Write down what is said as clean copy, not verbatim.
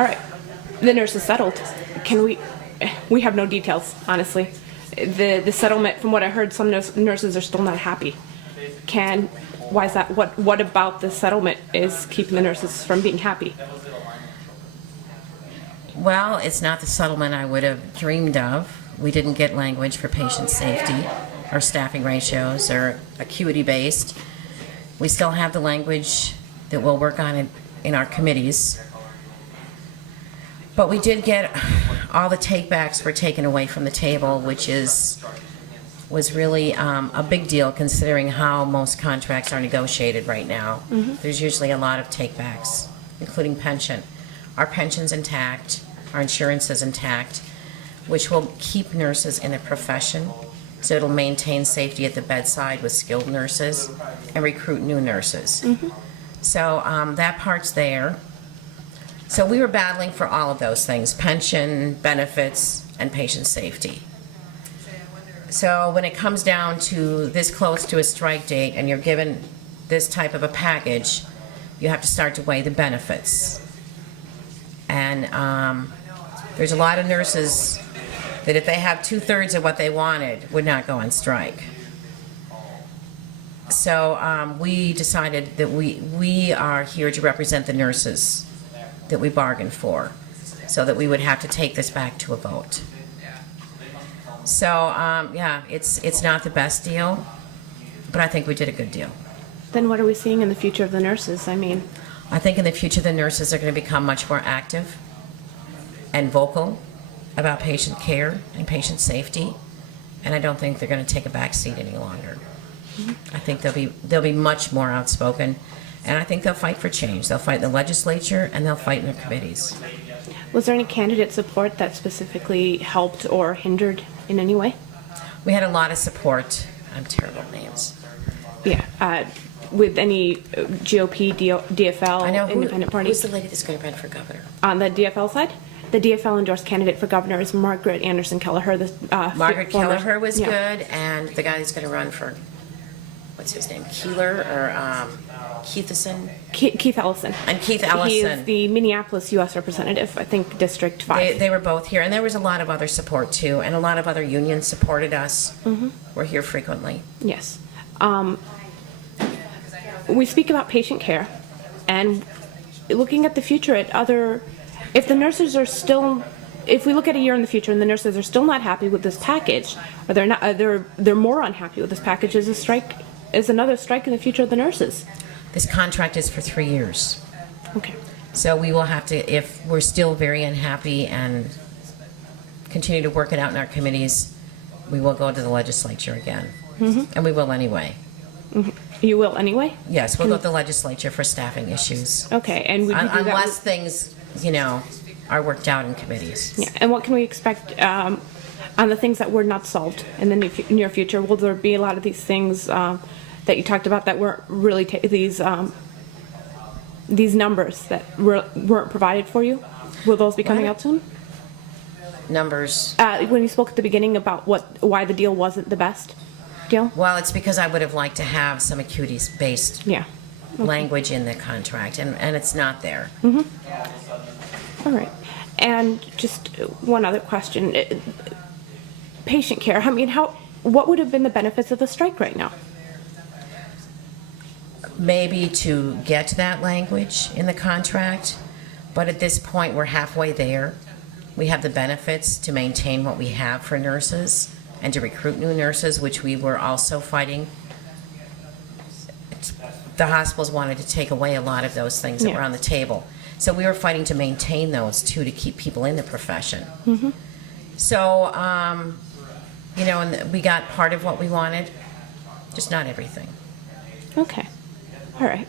All right. The nurse is settled. Can we have no details, honestly. The settlement, from what I heard, some nurses are still not happy. Why is that? What about the settlement is keeping the nurses from being happy? Well, it's not the settlement I would have dreamed of. We didn't get language for patient safety or staffing ratios or acuity based. We still have the language that we'll work on in our committees. But we did get all the takebacks were taken away from the table, which was really a big deal considering how most contracts are negotiated right now. Mm-hmm. There's usually a lot of takebacks, including pension. Our pension's intact, our insurance is intact, which will keep nurses in the profession, so it'll maintain safety at the bedside with skilled nurses and recruit new nurses. Mm-hmm. So that part's there. So we were battling for all of those things: pension, benefits, and patient safety. So when it comes down to this close to a strike date and you're given this type of a package, you have to start to weigh the benefits. And there's a lot of nurses that if they have 2/3 of what they wanted would not go on strike. So we decided that we are here to represent the nurses that we bargained for, so that we would have to take this back to a vote. So yeah, it's not the best deal, but I think we did a good deal. Then what are we seeing in the future of the nurses? I mean, I think in the future the nurses are going to become much more active and vocal about patient care and patient safety, and I don't think they're going to take a back seat any longer. Mm-hmm. I think they'll be much more outspoken, and I think they'll fight for change. They'll fight in the legislature and they'll fight in their committees. Was there any candidate support that specifically helped or hindered in any way? We had a lot of support. I'm terrible at names. Yeah. With any GOP, DFL, I know independent party? Who's the lady that's going to run for governor? On the DFL side? The DFL endorsed candidate for governor is Margaret Anderson Kelleher. Margaret Kelleher was good, and the guy who's going to run for, what's his name, Keeler or Keithison? Keith Ellison. And Keith Ellison. He is the Minneapolis U.S. representative, I think, District 5. They were both here, and there was a lot of other support, too, and a lot of other unions supported us. Mm-hmm. We're here frequently. Yes. We speak about patient care, and looking at the future at if the nurses are still, if we look at a year in the future and the nurses are still not happy with this package, or they're not, they're more unhappy with this package, is another strike in the future of the nurses? This contract is for 3 years. Okay. So we will have to, if we're still very unhappy and continue to work it out in our committees, we will go to the legislature again. Mm-hmm. And we will anyway. Mm-hmm. You will anyway? Yes, we'll go to the legislature for staffing issues. Okay, and would you do that unless things, are worked out in committees. Yeah, and what can we expect on the things that were not solved in the near future? Will there be a lot of these things that you talked about that weren't really these numbers that weren't provided for you? Will those be coming out soon? Numbers. When you spoke at the beginning about why the deal wasn't the best deal? Well, it's because I would have liked to have some acuities-based language in the contract, and it's not there. Mm-hmm. All right. And just one other question. Patient care, I mean, what would have been the benefits of the strike right now? Maybe to get that language in the contract, but at this point we're halfway there. We have the benefits to maintain what we have for nurses and to recruit new nurses, which we were also fighting. The hospitals wanted to take away a lot of those things that were on the table. So we were fighting to maintain those, too, to keep people in the profession. Mm-hmm. So, and we got part of what we wanted, just not everything. Okay. All right.